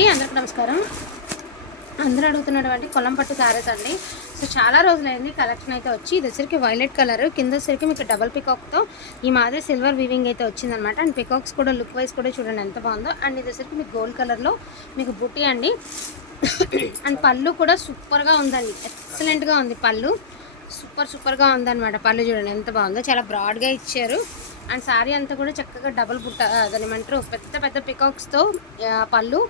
అండి అందరికి నమస్కారం. అందరూ అడుగుతున్నటువంటి కొలం పట్టు శారీస్ అండి. సో చాలా రోజులైంది కలెక్షన్ అయితే వచ్చి ఇది వచ్చరికి వైలెట్ కలర్. కింద వచ్చరికి మీకు డబల్ పికాక్తో ఈ మాదిరి సిల్వర్ వీవింగ్ అయితే వచ్చిందనమాట అండ్ పికాక్స్ కూడా లుక్ వైజ్ కూడా చూడండి ఎంత బాగుందో. అండ్ ఇది వచ్చరికి మీకు గోల్డ్ కలర్లో మీకు బుట్టి అండి. అండ్ పళ్ళు కూడా సూపర్గా ఉందండి. ఎక్సలెంట్గా ఉంది పళ్ళు. సూపర్ సూపర్గా ఉందన్నమాట పళ్ళు చూడండి ఎంత బాగుందో. చాలా బ్రాడ్గా ఇచ్చారు. అండ్ శారీ అంతా కూడా చక్కగా డబుల్ బుట్ట దాని ఏమంటారు పెద్ద పెద్ద పికాక్స్తో పళ్ళు.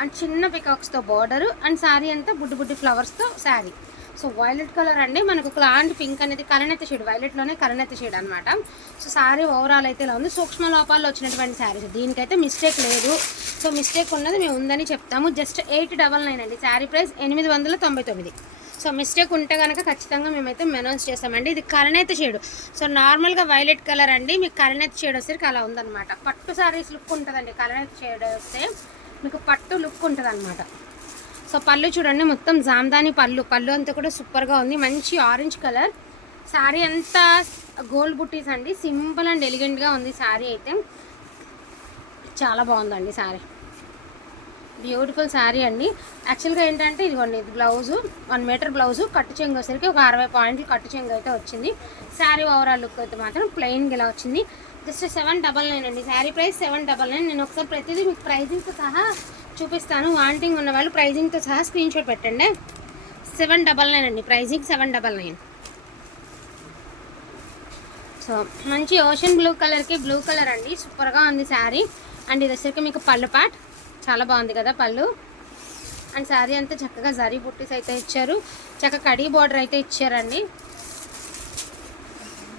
అండ్ చిన్న పికాక్స్తో బార్డర్ అండ్ శారీ అంతా బుడ్డి బుడ్డి ఫ్లవర్స్తో శారీ. సో వైలెట్ కలర్ అండి. మనకు క్లాంట్ పింక్ అనేది కరణెత్త షేడ్ వైలెట్లోనే కరణెత్త షేడ్ అనమాట సో శారీ ఓవరాల్ అయితే ఇలా ఉంది. సూక్ష్మ లోపాల్లో వచ్చినటువంటి శారీస్. దీనికైతే మిస్టేక్ లేదు. సో మిస్టేక్ ఉన్నది మేము ఉందని చెప్తాము. జస్ట్ ఎయిట్ డబల్ నైన్ అండి. శారీ ప్రైస్ ఎనిమిది వందల తొంభై తొమ్మిది. సో మిస్టేక్ ఉంటే కనుక ఖచ్చితంగా మేమైతే మెనౌన్స్ చేస్తామండి. ఇది కరణైతే షేడ్. సో నార్మల్గా వైలెట్ కలర్ అండి. మీకు కరణైతే షేడ్ వచ్చేసరికి అలా ఉందన్నమాట. పట్టు శారీస్ లుక్ ఉంటుందండి. కరణైతే షేడ్ వస్తే మీకు పట్టు లుక్ ఉంటుంది అనమాట సో పళ్ళు చూడండి మొత్తం జామ్దాని పళ్ళు. పళ్ళు అంతా కూడా సూపర్గా ఉంది. మంచి ఆరెంజ్ కలర్. శారీ అంతా గోల్డ్ బుట్టీస్ అండి. సింపుల్ అండ్ ఎలిగెంట్గా ఉంది శారీ అయితే. చాలా బాగుందండి శారీ బ్యూటిఫుల్ శారీ అండి. యాక్చువల్గా ఏంటంటే ఇదిగోండి ఇది బ్లౌజు. One metre blouse. కట్టు చెంగు వచ్చేసరికి ఒక అరవై పాయింట్లు కట్టు చెంగు అయితే వచ్చింది. శారీ ఓవరాల్ లుక్ అయితే మాత్రం ప్లెయిన్గా ఇలా వచ్చింది. జస్ట్ సెవెన్ డబల్ నైన్ అండి. Sari price seven double nine. నేను ఒకసారి ప్రతిదీ మీకు ప్రైజింగ్తో సహా చూపిస్తాను. వాంటింగ్ ఉన్న వాళ్ళు ప్రైజింగ్తో సహా స్క్రీన్ షాట్ పెట్టండి. సెవెన్ డబల్ నైన్ అండి. Pricing seven double nine. So మంచి ఓషన్ బ్లూ కలర్కి బ్లూ కలర్ అండి. సూపర్గా ఉంది శారీ. అండ్ ఇది వచ్చరికి మీకు పళ్ళు పాట్ చాలా బాగుంది కదా పళ్ళు. అండ్ శారీ అంతా చక్కగా జరీ బుట్టీస్ అయితే ఇచ్చారు. చక్కగా కడీ బార్డర్ అయితే ఇచ్చారండి.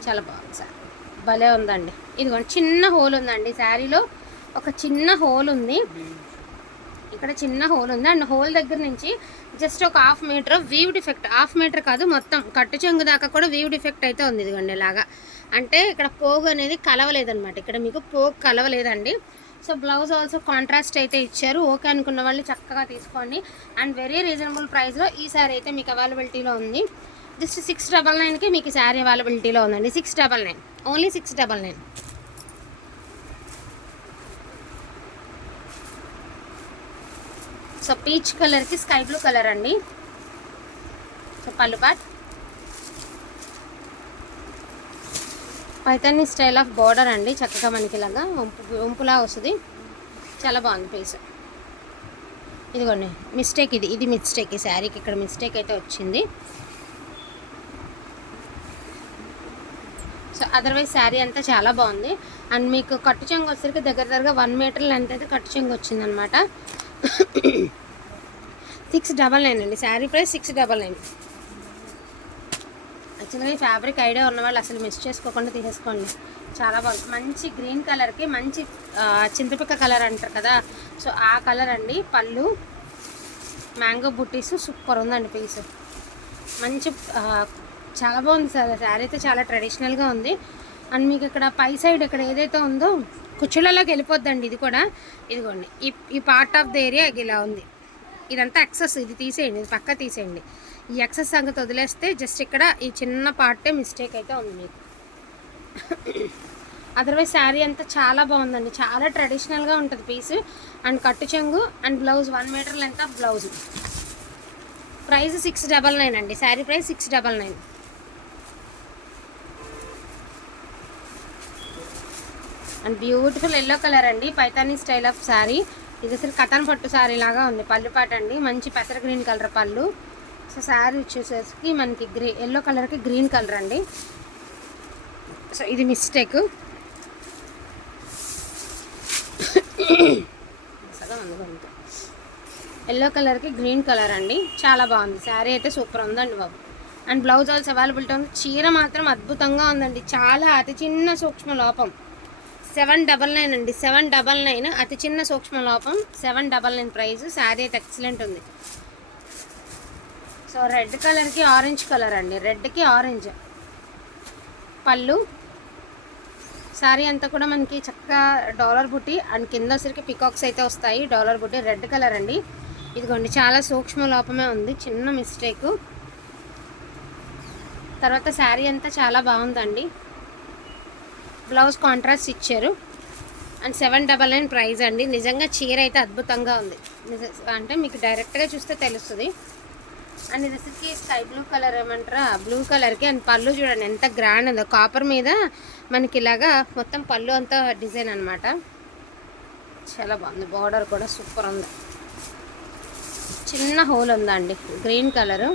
చాలా బాగుంది సార్ భలే ఉందండి. ఇదిగోండి చిన్న హోల్ ఉందండి. శారీలో ఒక చిన్న హోల్ ఉంది. ఇక్కడ చిన్న హోల్ ఉంది. అండ్ హోల్ దగ్గర నుంచి జస్ట్ ఒక half metre weave defect half metre కాదు మొత్తం కట్టు చెంగు దాకా కూడా వీవ్ డిఫెక్ట్ అయితే ఉంది ఇదిగోండి ఇలాగా. అంటే ఇక్కడ పోగు అనేది కలవలేదన్నమాట. ఇక్కడ మీకు పోగు కలవలేదండి. సో బ్లౌజ్ ఆల్సో కాంట్రాస్ట్ అయితే ఇచ్చారు. ఓకే అనుకున్న వాళ్ళు చక్కగా తీసుకోండి. అండ్ వెరీ రీజనబుల్ ప్రైస్లో ఈ సారీ అయితే మీకు అవైలబిలిటీలో ఉంది. జస్ట్ సిక్స్ డబల్ నైన్కి మీకు శారీ అవైలబిలిటీలో ఉందండి. Six double nine. Only six double nine. So peach కలర్కి స్కై బ్లూ కలర్ అండి. సో పళ్ళు పాట్. పైతాని స్టైల్ ఆఫ్ బార్డర్ అండి చక్కగా మనకి ఇలాగా వంపు వంపులా వస్తుంది. చాలా బాగుంది పీస్. ఇదిగోండి మిస్టేక్ ఇది ఇది మిస్టేక్ ఈ శారీకి. ఇక్కడ మిస్టేక్ అయితే వచ్చింది. అదర్వైజ్ శారీ అంతా చాలా బాగుంది. అండ్ మీకు కట్టు చెంగు వచ్చేసరికి దగ్గర దగ్గరగా వన్ మీటర్ లెంత్ అయితే కట్టు చెంగు వచ్చిందనమాట సిక్స్ డబల్ నైన్ అండి. Sari price six double nine యాక్చువల్గా ఈ ఫ్యాబ్రిక్ ఐడియా ఉన్నవాళ్ళు అసలు మిస్ చేసుకోకుండా తీసేసుకోండి. చాలా బాగుంది. మంచి గ్రీన్ కలర్కి మంచి చింతపిక్క కలర్ అంటారు కదా. సో ఆ కలర్ అండి. పళ్ళు మ్యాంగో బుట్టీస్ సూపర్ ఉందండి పీస్ మంచి చాలా బాగుంది సార్. శారీ అయితే చాలా ట్రెడిషనల్గా ఉంది. అండ్ మీకు ఇక్కడ పై సైడ్ ఇక్కడ ఏదైతే ఉందో కుచ్చులలోకి వెళ్ళిపోద్దండి ఇది కూడా. ఇదిగోండి. ఈ ఈ పార్ట్ ఆఫ్ ద ఏరియా ఇలా ఉంది. ఇదంతా ఎక్సెస్ ఇది తీసేయండి ఇది పక్క తీసేయండి. ఈ ఎక్సెస్ సంగతి వదిలేస్తే జస్ట్ ఇక్కడ ఈ చిన్న పార్టే మిస్టేక్ అయితే ఉంది మీకు. అదర్వైజ్ శారీ అంతా చాలా బాగుందండి. చాలా ట్రెడిషనల్గా ఉంటుంది పీస్ అండ్ కట్టు చెంగు and blouse one metre length of blouse price six double nine అండి. Sari price six double nine and beautiful yellow colour అండి పైతానీ స్టైల్ ఆఫ్ శారీ. ఇది అసలు కథన్ పట్టు శారీ లాగా ఉంది పళ్ళు పాట అండి. మంచి పెసర గ్రీన్ కలర్ పళ్ళు. సో శారీ వచ్చేసరికి మనకి గ్రీ ఎల్లో కలర్కి గ్రీన్ కలర్ అండి. సో ఇది మిస్టేక్. ఎల్లో కలర్కి గ్రీన్ కలర్ అండి. చాలా బాగుంది శారీ అయితే సూపర్ ఉందండి బాబు. అండ్ బ్లౌజ్ ఆల్స్ అవైలబిలిటీ ఉంది. చీర మాత్రం అద్భుతంగా ఉందండి. చాలా అతి చిన్న సూక్ష్మ లోపం. సెవెన్ డబల్ నైన్ అండి. సెవెన్ డబల్ నైన్ అతి చిన్న సూక్ష్మ లోపం seven double nine price sari అయితే ఎక్సలెంట్ ఉంది. సో రెడ్ కలర్కి ఆరెంజ్ కలర్ అండి. రెడ్కి ఆరెంజ్. పళ్ళు. శారీ అంతా కూడా మనకి చక్కగా డాలర్ బుట్టి అండ్ కింద వచ్చరికి పికాక్స్ అయితే వస్తాయి. డాలర్ బుట్టి రెడ్ కలర్ అండి. ఇదిగోండి చాలా సూక్ష్మ లోపమే ఉంది. చిన్న మిస్టేకు. తర్వాత శారీ అంతా చాలా బాగుందండి. బ్లౌజ్ కాంట్రాస్ట్ ఇచ్చారు. And seven double nine price అండి. నిజంగా చీర అయితే అద్భుతంగా ఉంది. అంటే మీకు డైరెక్ట్గా చూస్తే తెలుస్తుంది. అండ్ ఇది వచ్చేసి స్కై బ్లూ కలర్ ఏమంటారా? బ్లూ కలర్కి అండ్ పళ్ళు చూడండి ఎంత గ్రాండ్ ఉందో. కాపర్ మీద మనకి ఇలాగా మొత్తం పళ్ళు అంతా డిజైన్ అనమాట చాలా బాగుంది. బార్డర్ కూడా సూపర్ ఉంది. చిన్న హోల్ ఉందండి. Green colour.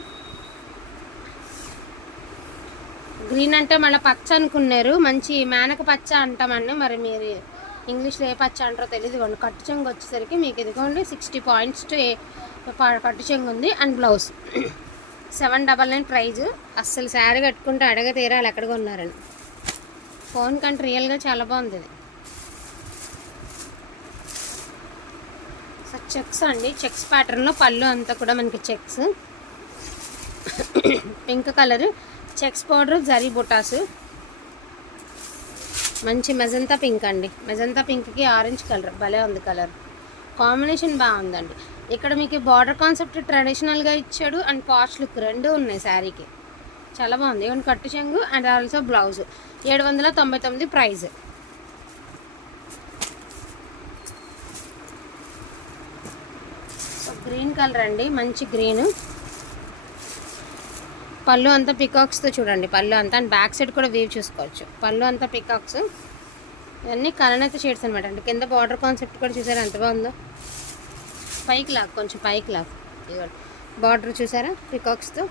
గ్రీన్ అంటే మళ్ళీ పచ్చ అనుకున్నారు. మంచి మేనక పచ్చ అంటామండి మరి మీరు ఇంగ్లీష్లో ఏ పచ్చ అంటారో తెలియదు ఇదిగోండి కట్టు చెంగు వచ్చేసరికి మీకు ఇదిగోండి సిక్స్టీ పాయింట్స్ టు ప- కట్టు చెంగు ఉంది and blouse seven double nine price అస్సలు శారీ కట్టుకుంటే అడగ తీరాలి ఎక్కడ కొన్నారని. ఫోన్ కంటే రియల్గా చాలా బాగుంది ఇది. సో చెక్స్ అండి. చెక్స్ ప్యాటర్న్లో పళ్ళు అంతా కూడా మనకి checks pink colour checks powder zari బుటాస్. మంచి మెజంతా పింక్ అండి. మెజంతా పింక్కి ఆరెంజ్ కలర్ భలే ఉంది కలర్. కాంబినేషన్ బాగుందండి. ఇక్కడ మీకు బార్డర్ కాన్సెప్ట్ ట్రెడిషనల్గా ఇచ్చాడు అండ్ పాష్ లుక్ రెండు ఉన్నాయి శారీకి. చాలా బాగుంది. ఇవన్నీ కట్టు చెంగు అండ్ ఆల్సో బ్లౌజ్. ఏడు వందల తొంభై తొమ్మిది ప్రైజ్. గ్రీన్ కలర్ అండి. మంచి గ్రీను. పళ్ళు అంతా పికాక్స్తో చూడండి. పళ్ళు అంతా అండ్ బ్యాక్ సైడ్ కూడా వేవ్ చూసుకోవచ్చు. పళ్ళు అంతా పికాక్స్. ఇవన్నీ కలనైతే షేడ్స్ అనమాట అండి కింద బార్డర్ కాన్సెప్ట్ కూడా చూసారా? ఎంత బాగుందో? పైకి లాక్ కొంచెం పైకి లాక్. బార్డర్ చూసారా? పికాక్స్తో.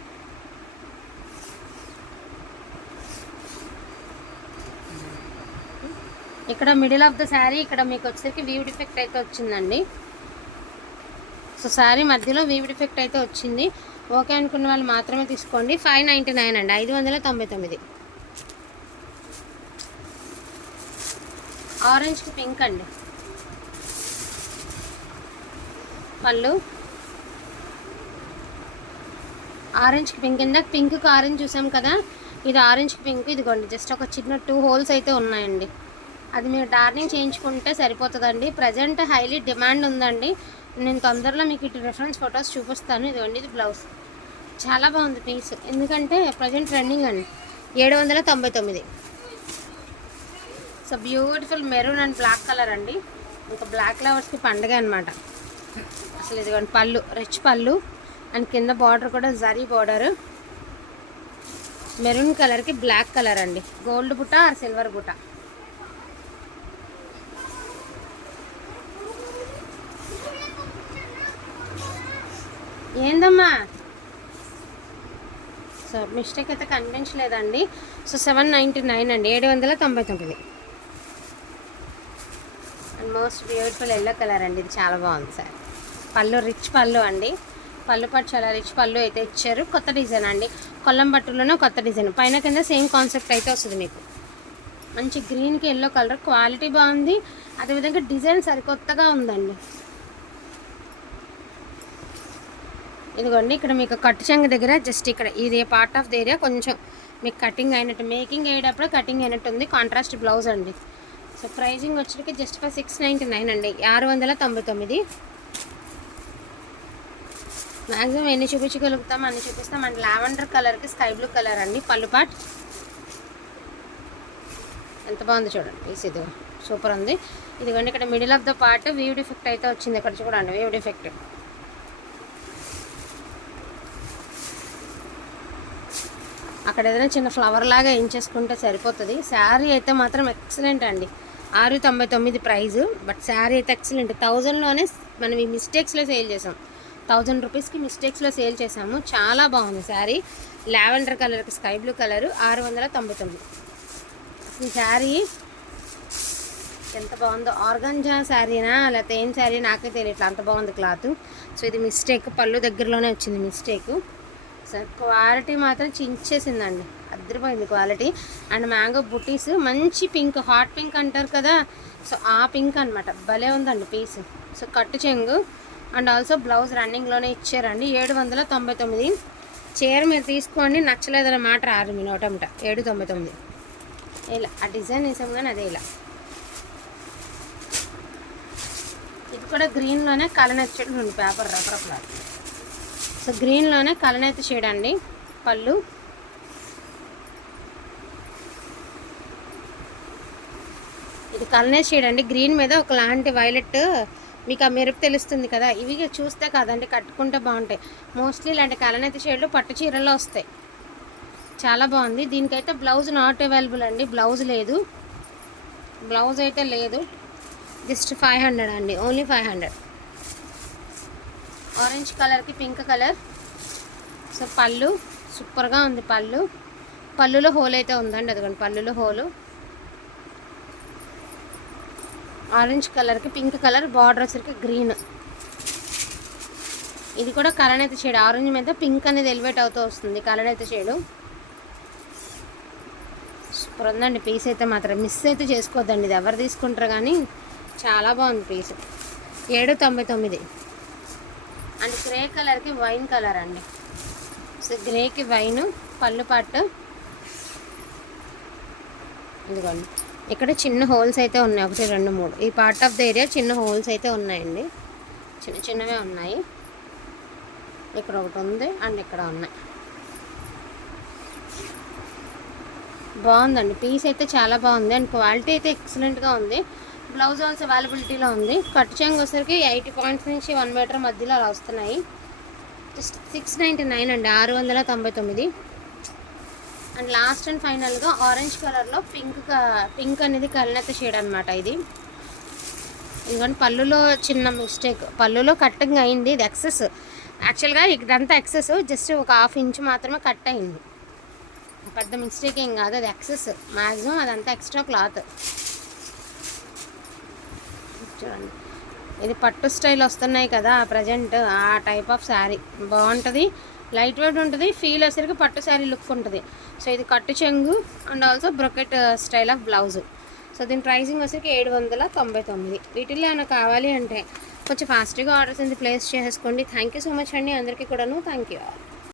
ఇక్కడ మిడిల్ ఆఫ్ ద శారీ ఇక్కడ మీకు వచ్చేసరికి వ్యూ డిఫెక్ట్ అయితే వచ్చిందండి. సో శారీ మధ్యలో వీవ్ డిఫెక్ట్ అయితే వచ్చింది. ఓకే అనుకున్న వాళ్ళు మాత్రమే తీసుకోండి. ఫైవ్ నైంటీ నైన్ అండి. ఐదు వందల తొంభై తొమ్మిది. ఆరెంజ్కి పింక్ అండి. పళ్ళు. ఆరెంజ్కి పింక్. ఇందాక పింక్కి ఆరెంజ్ చూసాం కదా? ఇది ఆరెంజ్కి పింక్. ఇదిగోండి. జస్ట్ ఒక చిన్న టూ హోల్స్ అయితే ఉన్నాయండి. అది మీరు డార్నింగ్ చేయించుకుంటే సరిపోతుందండి. ప్రజెంట్ హైలీ డిమాండ్ ఉందండి. నేను తొందరలో మీకు ఇటు రిఫరెన్స్ ఫొటోస్ చూపిస్తాను. ఇదిగోండి ఇది బ్లౌజ్ చాలా బాగుంది పీస్ ఎందుకంటే ప్రజెంట్ ట్రెండింగ్ అండి. ఏడు వందల తొంభై తొమ్మిది. So beautiful maroon and black colour అండి. ఇంకా బ్లాక్ లవర్స్కి పండగ అనమాట అసలు ఇదిగోండి పళ్ళు రిచ్ పళ్ళు. అండ్ కింద బార్డర్ కూడా జరీ బార్డర్ మెరూన్ కలర్కి బ్లాక్ కలర్ అండి. గోల్డ్ బుట్ట ఆర్ సిల్వర్ బుట్ట. ఏందమ్మా? సో మిస్టేక్ అయితే కనిపించలేదండి. సో సెవెన్ నైంటీ నైన్ అండి. ఏడు వందల తొంభై తొమ్మిది. And most beautiful yellow colour అండి. ఇది చాలా బాగుంది సార్. పళ్ళు రిచ్ పళ్ళు అండి. పళ్ళు పట్టు చాలా రిచ్ పళ్ళు అయితే ఇచ్చారు. కొత్త డిజైన్ అండి. కొల్లం పట్టులోనే కొత్త డిజైన్. పైన కింద సేమ్ కాన్సెప్ట్ అయితే వస్తుంది మీకు. మంచి గ్రీన్కి ఎల్లో కలర్ క్వాలిటీ బాగుంది. అదేవిధంగా డిజైన్ సరికొత్తగా ఉందండి. ఇదిగోండి ఇక్కడ మీకు కట్టు చెంగ దగ్గర జస్ట్ ఇక్కడ ఇది పార్ట్ ఆఫ్ ద ఏరియా కొంచెం మీకు కటింగ్ అయినట్టు మేకింగ్ అయ్యేటప్పుడు కటింగ్ అయినట్టు ఉంది. కాంట్రాస్ట్ బ్లౌజ్ అండి. సో ప్రైజింగ్ వచ్చరికి just for six ninety nine అండి. ఆరు వందల తొంభై తొమ్మిది. మ్యాక్సిమం ఎన్ని చూపించగలుగుతాం? అన్ని చూపిస్తాం. అండ్ లావెండర్ కలర్కి స్కై బ్లూ కలర్ అండి. పళ్ళు పాట్ ఎంత బాగుంది చూడండి. పీస్ ఇది సూపర్ ఉంది. ఇదిగోండి ఇక్కడ middle of the part weave defect అయితే వచ్చింది. ఇక్కడ చూడండి వీవ్ డిఫెక్ట్ అక్కడ ఏదైనా చిన్న ఫ్లవర్ లాగా ఎంచేసుకుంటే సరిపోతుంది. శారీ అయితే మాత్రం ఎక్సలెంట్ అండి. ఆరు తొంభై తొమ్మిది ప్రైజు బట్ శారీ అయితే ఎక్సలెంట్ థౌజండ్లోనే మనం ఈ మిస్టేక్స్లో సేల్ చేసాం. థౌజండ్ రూపీస్కి మిస్టేక్స్లో సేల్ చేసాము. చాలా బాగుంది శారీ. లావెండర్ కలర్కి స్కై బ్లూ కలర్ ఆరు వందల తొంభై తొమ్మిది. ఈ శారీ ఎంత బాగుందో. ఆర్గంజా శారీనా లేకపోతే ఏం శారీ? నాకే తెలియట్లేదు అంత బాగుంది క్లాత్. సో ఇది మిస్టేక్. పళ్ళు దగ్గరలోనే వచ్చింది మిస్టేక్. సార్ క్వాలిటీ మాత్రం చించేసిందండి. అద్దరిపోయింది క్వాలిటీ. అండ్ మ్యాంగో బుటీస్ మంచి పింక్ హాట్ పింక్ అంటారు కదా. సో ఆ పింక్ అనమాట భలే ఉందండి పీస్. సో కట్టు చెంగు. అండ్ ఆల్సో బ్లౌజ్ రన్నింగ్లోనే ఇచ్చారండి. ఏడు వందల తొంభై తొమ్మిది. చీర మీరు తీసుకోండి. నచ్చలేదన్నమాట రారు మీ నోటమిట ఏడు తొంభై తొమ్మిది. ఇలా ఆ డిజైన్ వేసాం కానీ అదే ఇలా. ఇది కూడా గ్రీన్లోనే కలనెచ్చడం ఉంది పేపర్ రబ్బర్ సో గ్రీన్లోనే కలనైతే చేయడండి పళ్ళు. ఇది కలనే షేడ్ అండి గ్రీన్ మీద ఒక లాంటి వైలెట్ మీకు ఆ మెరుపు తెలుస్తుంది కదా ఇవి చూస్తే కాదండి కట్టుకుంటే బాగుంటాయి. మోస్ట్లీ ఇలాంటి కలనైతే షేడ్లు పట్టు చీరల్లో వస్తాయి. చాలా బాగుంది. దీనికైతే బ్లౌజ్ నాట్ అవైలబుల్ అండి బ్లౌజ్ లేదు. బ్లౌజ్ అయితే లేదు. జస్ట్ ఫైవ్ హండ్రెడ్ అండి ఓన్లీ ఫైవ్ హండ్రెడ్. ఆరెంజ్ కలర్కి పింక్ కలర్. సో పళ్ళు సూపర్గా ఉంది పళ్ళు. పళ్ళులో హోల్ అయితే ఉందండి అదిగోండి పళ్ళులో హోలు. ఆరెంజ్ కలర్కి పింక్ కలర్ బార్డర్ వచ్చరికి గ్రీన్. ఇది కూడా కలనైతే షేడ్ ఆరెంజ్ మీద పింక్ అనేది ఎలివేట్ అవుతూ వస్తుంది కలనైతే షేడు. సూపర్ ఉందండి పీస్ అయితే మాత్రం. మిస్ అయితే చేసుకోవద్దండి ఇది ఎవరు తీసుకుంటారు కానీ చాలా బాగుంది పీస్. ఏడు తొంభై తొమ్మిది. అండ్ గ్రే కలర్కి వైన్ కలర్ అండి. సో గ్రేకి వైన్ పళ్ళు పట్టు. ఇదిగోండి. ఇక్కడ చిన్న హోల్స్ అయితే ఉన్నాయి. ఒకటి రెండు మూడు. ఈ పార్ట్ ఆఫ్ ద ఏరియా చిన్న హోల్స్ అయితే ఉన్నాయండి. చిన్న చిన్నవే ఉన్నాయి. ఇక్కడ ఒకటి ఉంది అండ్ ఇక్కడ ఉన్నాయి. బాగుందండి. పీస్ అయితే చాలా బాగుంది. అండ్ క్వాలిటీ అయితే ఎక్సలెంట్గా ఉంది. బ్లౌజ్ ఆల్స్ అవైలబిలిటీలో ఉంది. కట్ చేయంగ్ వచ్చేసరికి ఎయిటీ పాయింట్స్ నుంచి వన్ మీటర్ మధ్యలో అలా వస్తున్నాయి. జస్ట్ సిక్స్ నైంటీ నైన్ అండి ఆరు వందల తొంభై తొమ్మిది. అండ్ లాస్ట్ అండ్ ఫైనల్గా ఆరెంజ్ కలర్లో పింక్ పింక్ అనేది కల్నెత్త షేడ్ అనమాట ఇది. ఎందుకంటే పళ్ళులో చిన్న మిస్టేక్ పళ్ళులో కట్టింగ్ అయింది ఇది ఎక్సెస్. యాక్చువల్గా ఇదంతా ఎక్సెస్ జస్ట్ ఒక హాఫ్ ఇంచ్ మాత్రమే కట్ అయింది. పెద్ద మిస్టేక్ ఏం కాదు అది ఎక్సెస్. మ్యాక్సిమం అదంతా ఎక్స్ట్రా క్లాత్. చూడండి. ఇది పట్టు స్టైల్ వస్తున్నాయి కదా ప్రజెంట్ ఆ టైప్ ఆఫ్ శారీ బాగుంటుంది. లైట్ వెయిట్ ఉంటుంది. ఫీల్ వచ్చేసరికి పట్టు శారీ లుక్ ఉంటుంది. సో ఇది కట్టు చెంగు and also brocade style of blouse so దీని ప్రైసింగ్ వచ్చేసరికి ఏడు వందల తొంభై తొమ్మిది. వీటిల్లో ఏమైనా కావాలి అంటే కొంచెం ఫాస్ట్గా ఆర్డర్స్ అనేది ప్లేస్ చేసుకోండి థ్యాంక్ యూ సో మచ్ అండి. అందరికీ కూడాను. Thank you